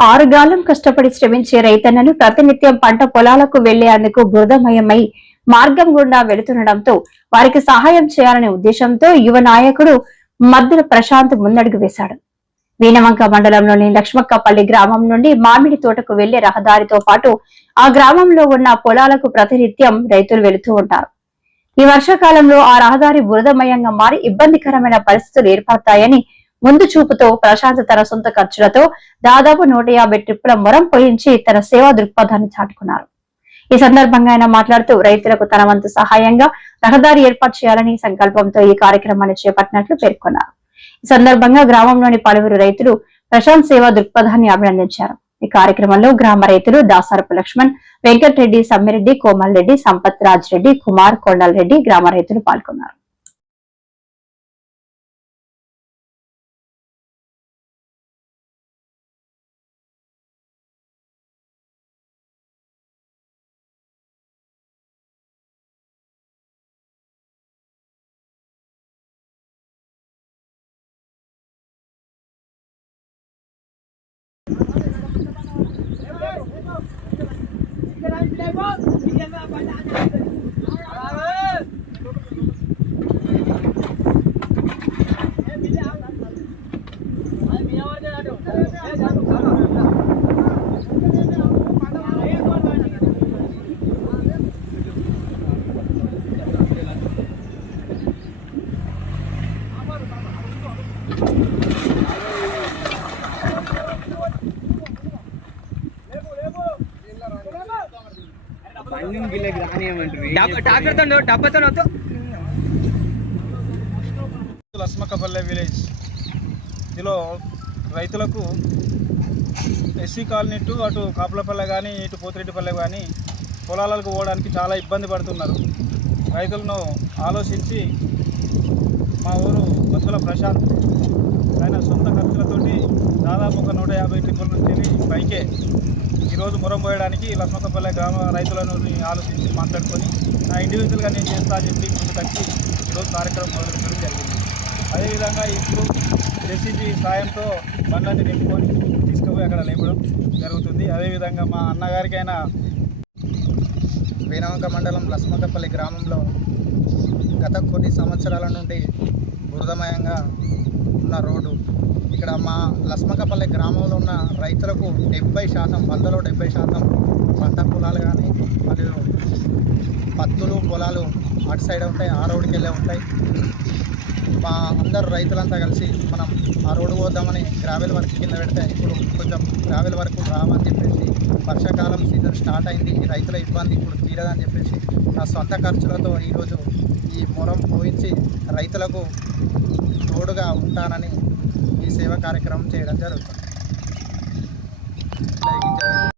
ఆరుగాలం కష్టపడి శ్రమించే రైతన్నలు ప్రతినిత్యం పంట పొలాలకు వెళ్లేందుకు బురదమయమై మార్గం గుండా వెళుతుండటంతో వారికి సహాయం చేయాలనే ఉద్దేశంతో యువ నాయకుడు మద్దుల ప్రశాంత్ ముందడుగు వేశాడు. వీణవంక మండలంలోని లక్ష్మక్కపల్లి గ్రామం నుండి మామిడి తోటకు వెళ్లే రహదారితో పాటు ఆ గ్రామంలో ఉన్న పొలాలకు ప్రతినిత్యం రైతులు వెళుతూ ఉంటారు. ఈ వర్షాకాలంలో ఆ రహదారి బురదమయంగా మారి ఇబ్బందికరమైన పరిస్థితులు ఏర్పడతాయని ముందు చూపుతో ప్రశాంత్ తన సొంత ఖర్చులతో దాదాపు 150 ట్రిప్పుల మొరం పోయించి తన సేవా దృక్పథాన్ని చాటుకున్నారు. ఈ సందర్భంగా ఆయన మాట్లాడుతూ రైతులకు తన వంతు సహాయంగా రహదారి ఏర్పాటు చేయాలని సంకల్పంతో ఈ కార్యక్రమాన్ని చేపట్టినట్లు పేర్కొన్నారు. ఈ సందర్భంగా గ్రామంలోని పలువురు రైతులు ప్రశాంత్ సేవా దృక్పథాన్ని అభినందించారు. ఈ కార్యక్రమంలో గ్రామ రైతులు దాసరపు లక్ష్మణ్, వెంకటరెడ్డి, సమ్మిరెడ్డి, కోమల్ రెడ్డి, సంపత్ రాజ్ రెడ్డి, కుమార్, కొండల్ రెడ్డి గ్రామ రైతులు పాల్గొన్నారు. లక్ష్మక్కపల్లె విలేజ్ ఇందులో రైతులకు ఎస్సీ కాలనీ టు అటు కాపులపల్లె కానీ ఇటు పోతిరెడ్డిపల్లె కానీ పొలాలకు పోవడానికి చాలా ఇబ్బంది పడుతున్నారు. రైతులను ఆలోచించి మా ఊరు బతుల ప్రశాంత్ ఆయన సొంత ఖర్చులతోటి దాదాపు ఒక 150 ట్రిప్పుల నుంచి పైకే ఈరోజు మొరం పోయడానికి లక్ష్మక్కపల్లె గ్రామ రైతులను ఆలోచించి మాట్లాడుకొని నా ఇండివిజువల్గా నేను చేస్తా అని చెప్పి ముందుకొచ్చి ఈరోజు కార్యక్రమం మొదలుపెట్టడం జరిగింది. అదేవిధంగా ఇప్పుడు జెసిబి సాయంతో బండ్లన్నీ నింపుకొని తీసుకుపోయి అక్కడ లేపడం జరుగుతుంది. అదేవిధంగా మా అన్నగారికైనా వీణవంక మండలం లక్ష్మక్కపల్లి గ్రామంలో గత కొన్ని సంవత్సరాల నుండి బురదమయంగా ఉన్న రోడ్డు ఇక్కడ మా లక్ష్మక్కపల్లి గ్రామంలో ఉన్న రైతులకు 70%, 70% పంట పొలాలు కానీ మరియు పత్తులు పొలాలు అటు సైడ్ ఉంటాయి, ఆ రోడ్డుకి వెళ్ళే ఉంటాయి. మా అందరు రైతులంతా కలిసి మనం ఆ రోడ్డు పోద్దామని గ్రావెల్ వర్క్ కింద పెడితే ఇప్పుడు కొంచెం గ్రావెల్ వర్క్ రావని చెప్పేసి వర్షాకాలం సీజన్ స్టార్ట్ అయింది, ఈ రైతుల ఇబ్బంది ఇప్పుడు తీరదని చెప్పేసి నా సొంత ఖర్చులతో ఈరోజు ఈ మొరం పోయించి రైతులకు తోడుగా ఉంటానని ఈ సేవా కార్యక్రమం చేయడం జరుగుతుంది.